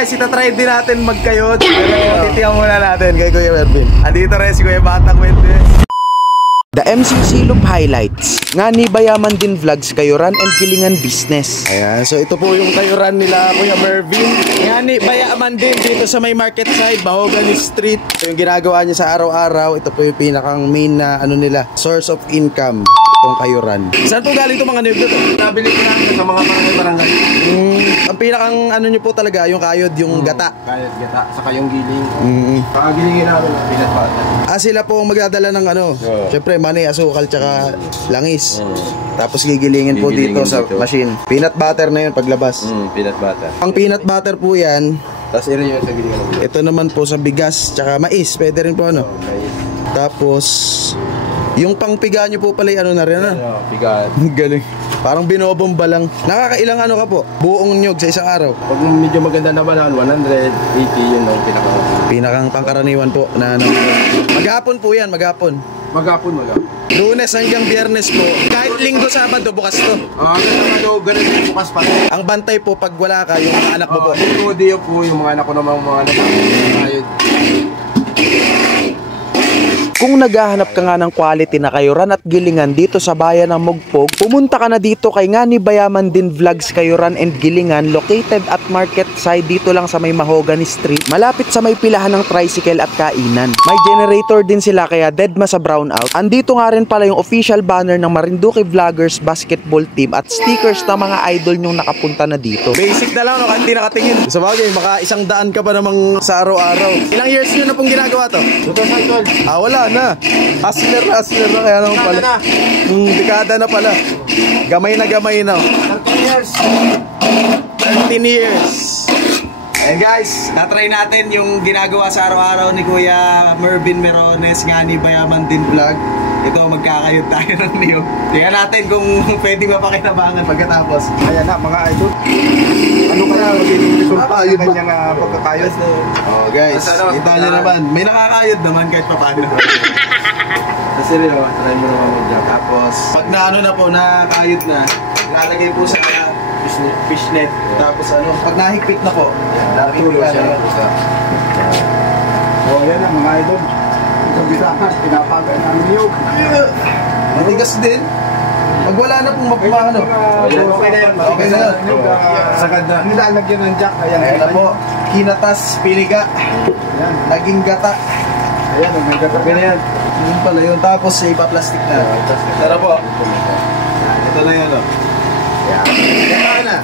guys, itatry din natin magkayod. Pero titiyan muna natin kay Kuya Mervin. Andito rin si Kuya Batang Wendes. The MCC Loop Highlights. Nga ni Bayaman din Vlogs, Kayuran and Gilingan Business. Ayan, so ito po yung Kayuran nila Kuya Mervin. Nga ni Bayaman din dito sa may market side, Mahogany Street. So yung ginagawa niya sa araw-araw, ito po yung pinakang main na ano nila, source of income. Itong Kayuran. Saan po galing itong mga niyog dito? Nabili ko lang sa mga barangay-barangay. Ang pinakang ano nyo po talaga, yung kayod, yung gata. Kayod, gata, saka yung giling. Pakagilingin namin, pinat pa. Sila po magdadala ng ano, syempre mani, asukal, tsaka langis. Tapos gigilingin po dito sa machine. Peanut butter na yun paglabas. Peanut butter. Ang peanut butter po yan. Tapos rin yun sa gilingan. Ito naman po sa bigas, tsaka mais. Pwede rin po ano. Tapos yung pangpiga nyo po pala ano na rin ano. Pigat. Galing. Parang binobomba lang. Nakakailang ano ka po? Buong nyog sa isang araw? Pag medyo maganda na ba 180 yun ang pinakang pangkaraniwan po na ano. Maghapon po yan, maghapon. Maghapon. Lunes hanggang Biyernes po. Kahit Linggo, Sabado, bukas to. Ganun din bukas pa. Ang bantay po pag wala ka, yung mga anak mo po. Yung dia po, yung mga anak ko naman, mga anak ko. Kung naghahanap ka nga ng quality na Kayuran at Gilingan dito sa bayan ng Mugpog, pumunta ka na dito kay nga ni Bayaman din Vlogs, Kayuran and Gilingan, located at market side dito lang sa may Mahogany Street, malapit sa may pilahan ng tricycle at kainan. May generator din sila kaya dead ma sa brownout. Andito nga rin pala yung official banner ng Marinduque Vloggers Basketball Team at stickers ng mga idol nyong nakapunta na dito. Basic na lang, no? Hindi nakatingin. Sa bagay, maka 100 ka pa namang sa araw-araw. Ilang years nyo na pong ginagawa to? 2012. Wala na. Hustler na kaya naman pala. Dekada na pala. Gamay na. 13 years. 13 years. And guys, natry natin yung ginagawa sa araw-araw ni Kuya Mervin Merones, nga ni Bayaman din Vlog. Ito, magkakayod tayo ng niyo. Tingnan natin kung pwede mapakinabangan pagkatapos. Ayan na mga idol. Ano kaya magiging resulta ng kanyang pagkakayod? Oh guys, kita nyo naman. May nakakayod naman kahit paano. Kasi rin, try mo naman mag-jack. Tapos, pag naano na po, nakakayod na, lalagay po sa fishnet. Tapos ano, pag nahigpit na po, natulog siya. So ayan na mga idol. Sa bisahan, pinapagay ng niyog. Matigas din. Pag wala na pong mapumano. Okay na yan. Sagad na. Nilalagyan ng jack. Ayan na po. Kinatas, piliga. Naging gata. Ayan, may gata. Okay na yan. Yun pala yun. Tapos ipa-plastic na. Tara po. Ito na yun. Gata na.